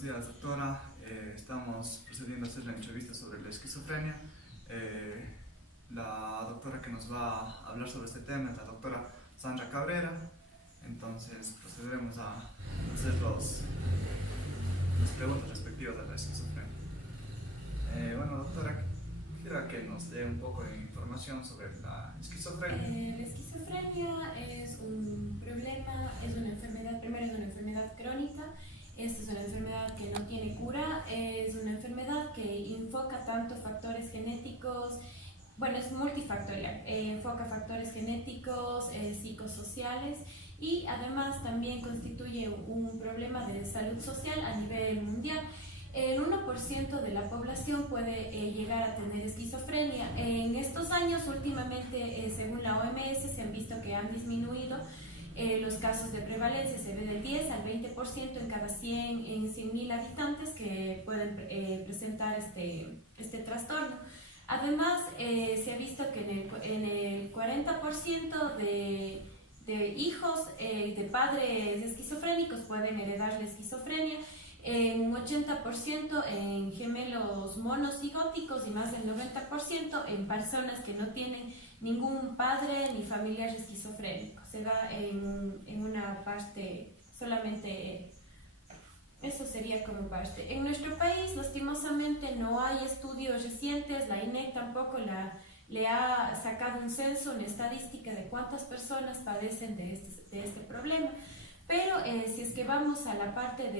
Buenos días, doctora. Estamos procediendo a hacer la entrevista sobre la esquizofrenia. La doctora que nos va a hablar sobre este tema es la doctora Sandra Cabrera. Entonces procederemos a hacer las preguntas respectivas a la esquizofrenia. Bueno, doctora, quisiera que nos dé un poco de información sobre la esquizofrenia. La esquizofrenia es un problema, es una enfermedad, primero es una enfermedad crónica. Esta es una enfermedad que no tiene cura, es una enfermedad que enfoca tanto factores genéticos, bueno, es multifactorial, enfoca factores genéticos, psicosociales, y además también constituye un problema de salud social a nivel mundial. El 1% de la población puede llegar a tener esquizofrenia. En estos años, últimamente, según la OMS, se han visto que han disminuido los casos de prevalencia. Se ve del 10 al 20% en cada 100.000 habitantes que pueden presentar este trastorno. Además, se ha visto que en el 40% de hijos de padres esquizofrénicos pueden heredar la esquizofrenia, un 80% en gemelos monocigóticos y más del 90% en personas que no tienen ningún padre ni familiar esquizofrénico. Se da en una parte solamente. Eso sería como parte. En nuestro país, lastimosamente, no hay estudios recientes. La INEC tampoco le ha sacado un censo, una estadística de cuántas personas padecen de este problema. Pero si es que vamos a la parte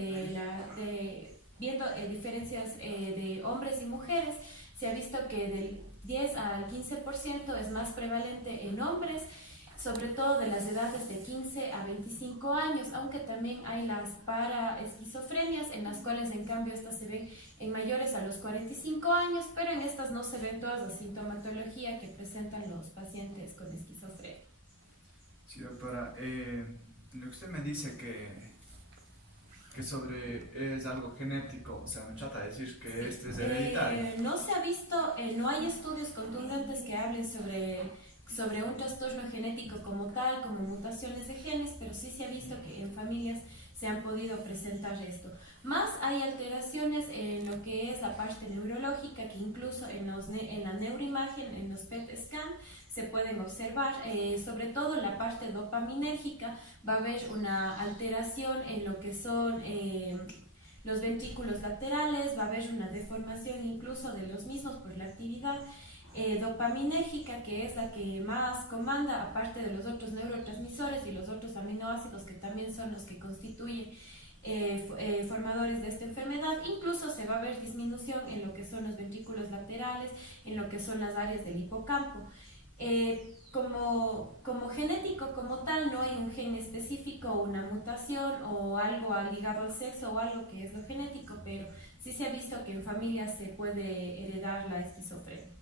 viendo diferencias de hombres y mujeres, se ha visto que del 10 al 15% es más prevalente en hombres, sobre todo de las edades de 15 a 25 años, aunque también hay las paraesquizofrenias, en las cuales en cambio estas se ven en mayores a los 45 años, pero en estas no se ven toda la sintomatología que presentan los pacientes con esquizofrenia. Sí, doctora. Lo que usted me dice que es algo genético, o sea, me trata de decir que esto es hereditario. No se ha visto, no hay estudios contundentes que hablen sobre un trastorno genético como tal, como mutaciones de genes, pero sí se ha visto que en familias se han podido presentar esto. Más hay alteraciones en lo que es la parte neurológica, que incluso en la neuroimagen, en los PET scan, se pueden observar, sobre todo en la parte dopaminérgica. Va a haber una alteración en lo que son los ventrículos laterales, va a haber una deformación incluso de los mismos por la actividad dopaminérgica, que es la que más comanda, aparte de los otros neurotransmisores y los otros aminoácidos, que también son los que constituyen formadores de esta enfermedad. Incluso se va a ver disminución en lo que son los ventrículos laterales, en lo que son las áreas del hipocampo. Como genético como tal, no hay un gen específico o una mutación o algo ligado al sexo o algo que es lo genético, pero sí se ha visto que en familias se puede heredar la esquizofrenia.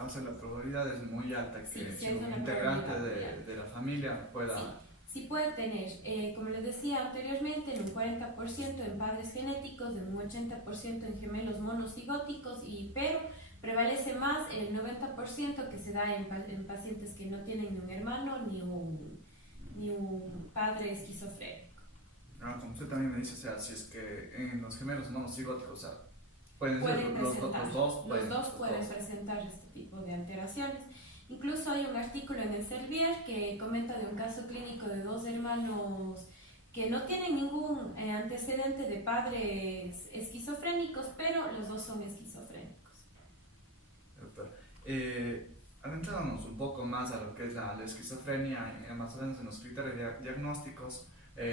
O sea, la probabilidad es muy alta que Sí, si un integrante de la familia pueda... Sí puede tener, como les decía anteriormente, en un 40% en padres genéticos, en un 80% en gemelos monocigóticos, pero prevalece más el 90% que se da en pacientes que no tienen ni un hermano ni un padre esquizofrénico. Como usted también me dice, o sea, si es que en los gemelos monocigóticos, o sea, pueden los dos pueden presentar este tipo de alteraciones. Incluso hay un artículo en el Servier que comenta de un caso clínico de dos hermanos que no tienen ningún antecedente de padres esquizofrénicos, pero los dos son esquizofrénicos. Adentrándonos un poco más a lo que es la esquizofrenia, más o menos en los criterios diagnósticos,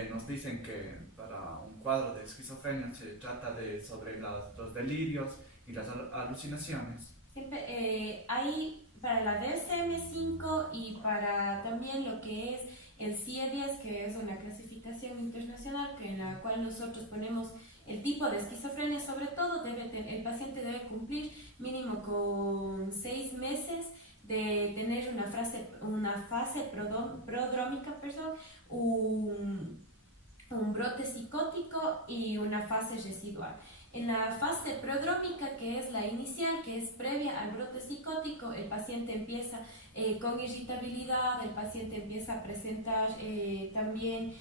nos dicen que para un cuadro de esquizofrenia se trata sobre los delirios y las alucinaciones. Siempre hay para la DSM-5 y para también lo que es el CIE-10, que es una clasificación internacional en la cual nosotros ponemos el tipo de esquizofrenia. Sobre todo el paciente debe cumplir mínimo con 6 meses de tener una fase prodrómica, un brote psicótico y una fase residual. En la fase prodrómica, que es la inicial, que es previa al brote psicótico, el paciente empieza con irritabilidad, el paciente empieza a presentar también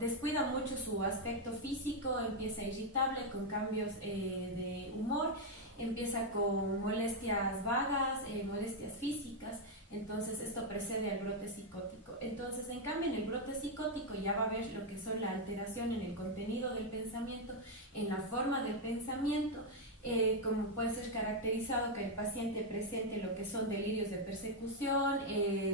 descuida mucho su aspecto físico, empieza irritable con cambios de humor, empieza con molestias vagas, molestias físicas. Entonces esto precede al brote psicótico. Entonces, en cambio, en el brote psicótico ya va a haber lo que son la alteración en el contenido del pensamiento, en la forma del pensamiento, como puede ser caracterizado que el paciente presente lo que son delirios de persecución,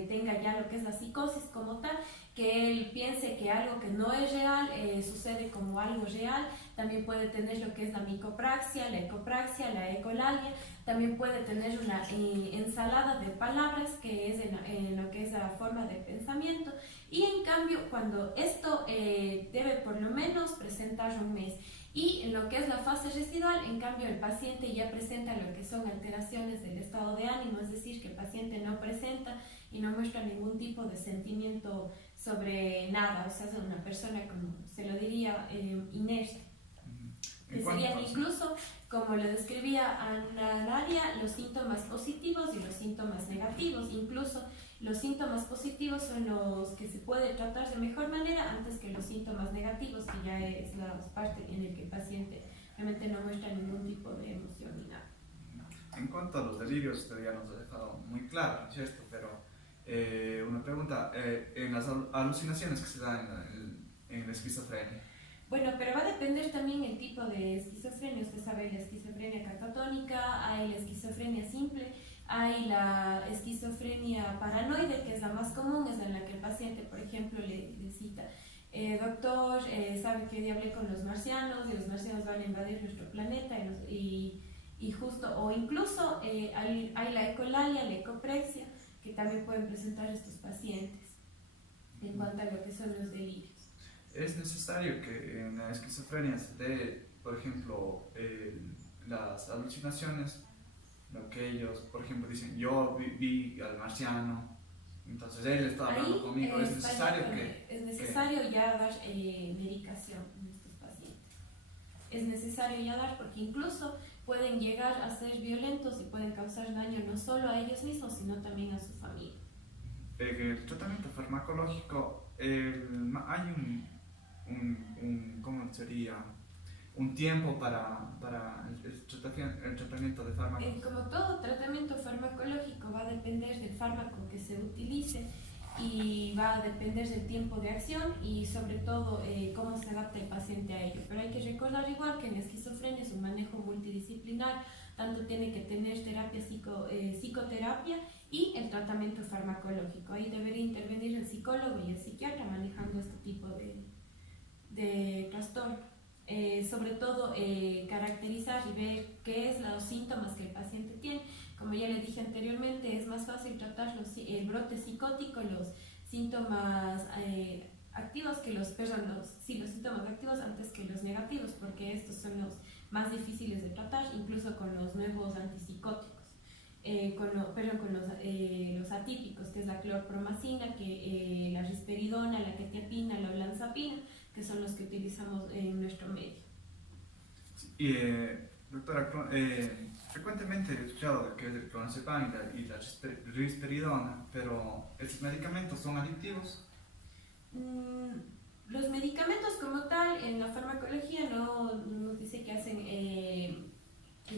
tenga ya lo que es la psicosis como tal, que él piense que algo que no es real sucede como algo real. También puede tener lo que es la micopraxia, la ecopraxia, la ecolalia. También puede tener una ensalada de palabras, que es en lo que es la forma del pensamiento. Y en cambio, cuando esto debe por lo menos presentar un mes. Y en lo que es la fase residual, en cambio, el paciente ya presenta lo que son alteraciones del estado de ánimo, es decir, que el paciente no presenta y no muestra ningún tipo de sentimiento sobre nada, o sea, es una persona, como se lo diría, inerte. Que serían incluso, como lo describía Ana Daria, los síntomas positivos y los síntomas negativos. Incluso los síntomas positivos son los que se puede tratar de mejor manera antes que los síntomas negativos, que ya es la parte en la que el paciente realmente no muestra ningún tipo de emoción ni nada. En cuanto a los delirios, usted ya nos ha dejado muy claro, ¿no es cierto? Pero una pregunta, en las alucinaciones que se dan en la esquizofrenia. Bueno, pero va a depender también el tipo de esquizofrenia. Usted sabe, la esquizofrenia catatónica, hay la esquizofrenia simple, hay la esquizofrenia paranoide, que es la más común, es en la que el paciente, por ejemplo, le cita, doctor, sabe que hoy hablé con los marcianos y los marcianos van a invadir nuestro planeta y justo, o incluso hay la ecolalia, la ecoprexia, que también pueden presentar estos pacientes en cuanto a lo que son los delirios. Es necesario que en la esquizofrenia se dé, por ejemplo, las alucinaciones, lo que ellos, por ejemplo, dicen, yo vi al marciano, entonces él está hablando conmigo, es necesario ya dar medicación en estos pacientes. Es necesario ya dar, porque incluso pueden llegar a ser violentos y pueden causar daño no solo a ellos mismos, sino también a su familia. El tratamiento farmacológico, hay ¿cómo sería? Un tiempo para el tratamiento de fármacos. Como todo tratamiento farmacológico va a depender del fármaco que se utilice y va a depender del tiempo de acción y sobre todo cómo se adapta el paciente a ello. Pero hay que recordar igual que en la esquizofrenia es un manejo multidisciplinar, tanto tiene que tener terapia psicoterapia y el tratamiento farmacológico. Ahí debería intervenir el psicólogo y el psiquiatra manejando este tipo de trastorno. Sobre todo caracterizar y ver qué es los síntomas que el paciente tiene. Como ya le dije anteriormente, es más fácil tratar el brote psicótico, los síntomas activos que los síntomas activos antes que los negativos, porque estos son los más difíciles de tratar, incluso con los nuevos antipsicóticos. Con los atípicos, que es la clorpromacina, la risperidona, la quetiapina, la olanzapina, que son los que utilizamos en nuestro medio. Y, doctora, frecuentemente he escuchado de que es el clonazepam y la risperidona, pero ¿estos medicamentos son adictivos? Los medicamentos como tal en la farmacología no nos dice que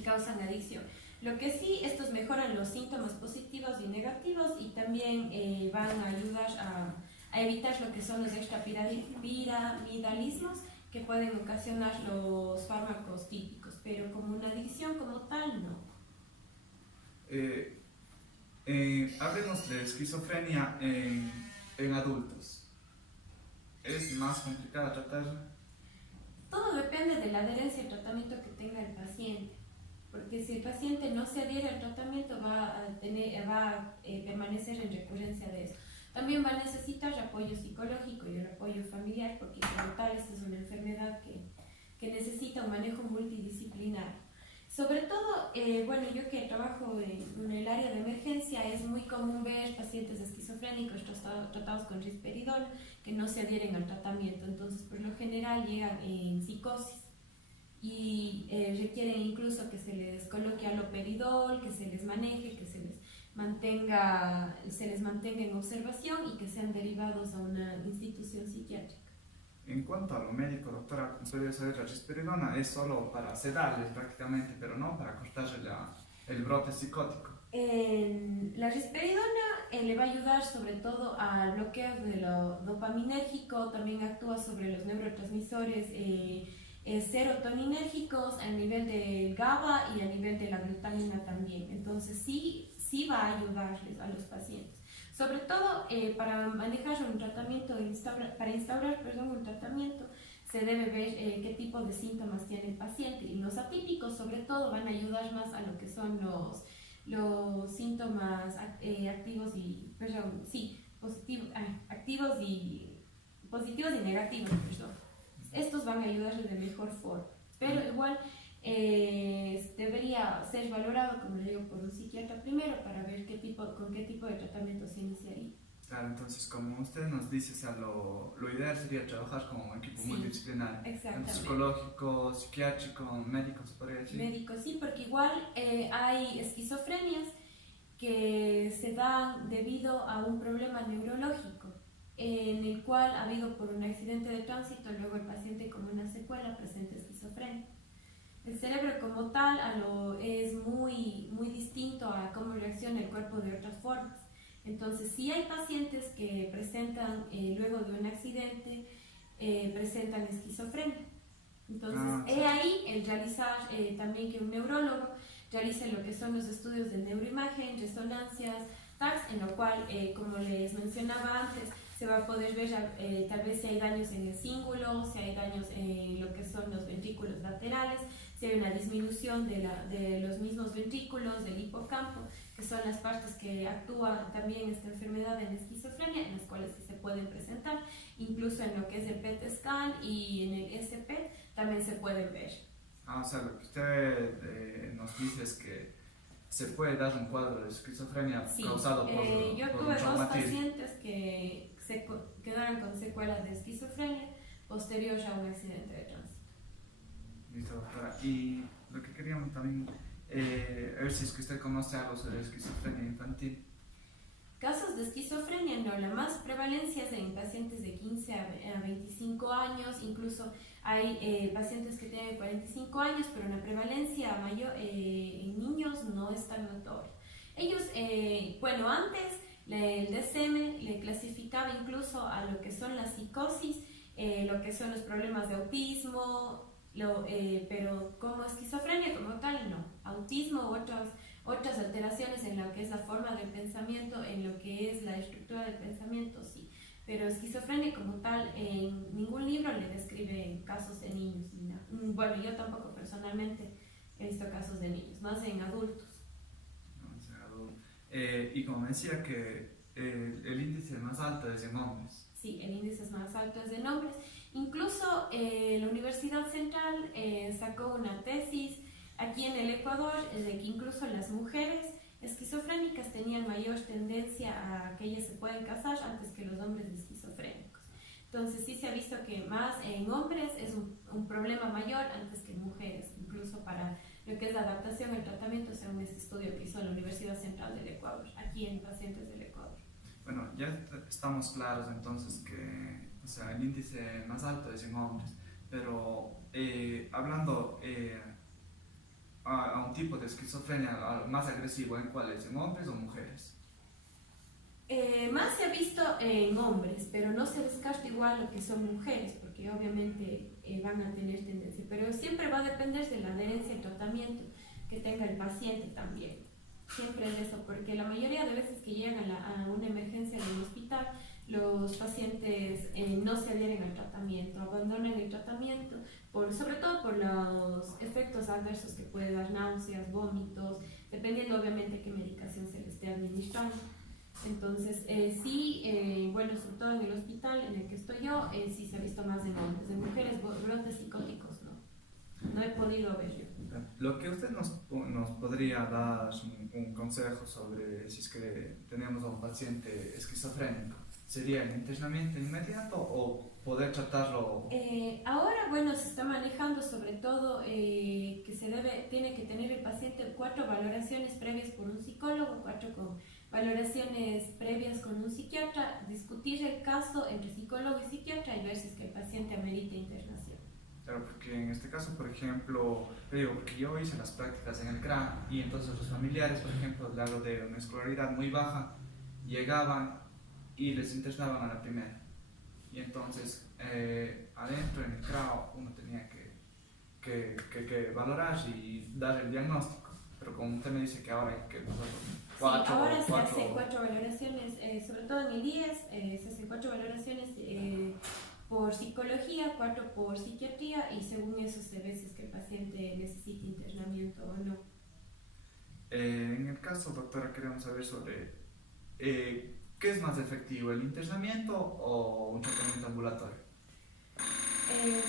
causan adicción. Lo que sí, estos mejoran los síntomas positivos y negativos y también van a ayudar a evitar lo que son los extrapiramidalismos que pueden ocasionar los fármacos típicos, pero como una adicción como tal, no. Háblenos de esquizofrenia en adultos. ¿Es más complicada tratarla? Todo depende de la adherencia al tratamiento que tenga el paciente. Porque si el paciente no se adhiere al tratamiento va a permanecer en recurrencia de eso. También va a necesitar apoyo psicológico y el apoyo familiar, porque como tal esta es una enfermedad que necesita un manejo multidisciplinario. Sobre todo, yo que trabajo en el área de emergencia, es muy común ver pacientes esquizofrénicos tratados con risperidona que no se adhieren al tratamiento. Entonces, por lo general llegan en psicosis y requieren incluso que se les coloque haloperidol, que se les maneje, que se les mantenga en observación y que sean derivados a una institución psiquiátrica. en cuanto a lo médico, doctora, como podría saber, la risperidona es solo para sedarles prácticamente, pero no para cortarle el brote psicótico. La risperidona le va a ayudar sobre todo al bloqueo de lo dopaminérgico, también actúa sobre los neurotransmisores serotoninérgicos a nivel del GABA y a nivel de la glutamina también. Entonces sí va a ayudarles a los pacientes. Sobre todo para manejar un tratamiento, para instaurar un tratamiento, se debe ver qué tipo de síntomas tiene el paciente. Y los atípicos sobre todo van a ayudar más a lo que son los síntomas activos y, perdón, sí, activos y positivos y negativos, perdón. Estos van a ayudarles de mejor forma, pero igual debería ser valorado, como le digo, por un psiquiatra primero para ver con qué tipo de tratamiento se iniciaría. Claro, entonces como usted nos dice, o sea, lo ideal sería trabajar con un equipo multidisciplinario, tanto psicológico, psiquiátrico, médico, se podría decir. Médico, sí, porque igual hay esquizofrenias que se dan debido a un problema neurológico en el cual ha habido por un accidente de tránsito, luego el paciente como una secuela presenta esquizofrenia. El cerebro como tal es muy distinto a cómo reacciona el cuerpo de otras formas. Entonces, sí hay pacientes que presentan, luego de un accidente, presentan esquizofrenia. Entonces, ahí el realizar también que un neurólogo realice lo que son los estudios de neuroimagen, resonancias, TACs, en lo cual, como les mencionaba antes, se va a poder ver tal vez si hay daños en el cíngulo, si hay daños en lo que son los ventrículos laterales, si hay una disminución de los mismos ventrículos, del hipocampo, que son las partes que actúa también esta enfermedad en esquizofrenia, en las cuales se pueden presentar, incluso en lo que es el PET scan y en el SP también se pueden ver. O sea, lo que usted nos dice es que se puede dar un cuadro de esquizofrenia causado por yo tuve dos pacientes que se quedaron con secuelas de esquizofrenia posterior a un accidente de tránsito. Listo, doctora. Y lo que queríamos también, a ver si es que usted conoce algo sobre esquizofrenia infantil. Casos de esquizofrenia, no, la más prevalencia es en pacientes de 15 a 25 años, incluso hay pacientes que tienen 45 años, pero una prevalencia mayor en niños no es tan notoria. Ellos, antes el DSM le clasificaba incluso a lo que son las psicosis, lo que son los problemas de autismo, pero como esquizofrenia como tal, no. Autismo u otras alteraciones en lo que es la forma del pensamiento, en lo que es la estructura del pensamiento, sí. Pero esquizofrenia como tal, en ningún libro le describe casos de niños. Bueno, yo tampoco personalmente he visto casos de niños, más en adultos. Y como decía que el índice más alto es en hombres. Sí, el índice más alto es en hombres. Incluso la Universidad Central sacó una tesis aquí en el Ecuador de que incluso las mujeres esquizofrénicas tenían mayor tendencia a que ellas se pueden casar antes que los hombres esquizofrénicos. Entonces sí se ha visto que más en hombres es un problema mayor antes que en mujeres, incluso para lo que es la adaptación al tratamiento, según este estudio que hizo la Universidad Central del Ecuador, aquí en pacientes del Ecuador. Bueno, ya estamos claros entonces que, o sea, el índice más alto es en hombres, pero hablando a un tipo de esquizofrenia más agresivo, ¿en cuál es? ¿En hombres o mujeres? Más se ha visto en hombres, pero no se descarta igual lo que son mujeres, porque obviamente van a tener tendencia, pero siempre va a depender de la adherencia al tratamiento que tenga el paciente también. Siempre es eso, porque la mayoría de veces que llegan a una emergencia en un hospital, los pacientes no se adhieren al tratamiento, abandonan el tratamiento, sobre todo por los efectos adversos que puede dar, náuseas, vómitos, dependiendo obviamente qué medicación se les esté administrando. Entonces, sobre todo en el hospital en el que estoy yo, sí se ha visto más en hombres. En mujeres, brotes psicóticos no he podido ver yo. Lo que usted nos podría dar un consejo sobre si es que tenemos a un paciente esquizofrénico, ¿sería el internamiento inmediato o poder tratarlo? Ahora, se está manejando sobre todo que tiene que tener el paciente 4 valoraciones previas por un psicólogo, 4 valoraciones previas con un psiquiatra, discutir el caso entre psicólogo y psiquiatra y ver si es que el paciente Claro, porque en este caso, por ejemplo, te digo, porque yo hice las prácticas en el CRA y entonces los familiares, por ejemplo, le hablo de una escolaridad muy baja, llegaban y les internaban a la primera. Y entonces, adentro en el CRA uno tenía que valorar y dar el diagnóstico. Pero como usted me dice que ahora hay que nosotros Sí, ahora se hacen cuatro. 4 valoraciones, sobre todo en el IES, se hacen 4 valoraciones por psicología, 4 por psiquiatría y según eso se ve si es que el paciente necesita internamiento o no. En el caso, doctora, queremos saber sobre qué es más efectivo, el internamiento o un tratamiento ambulatorio. Eh,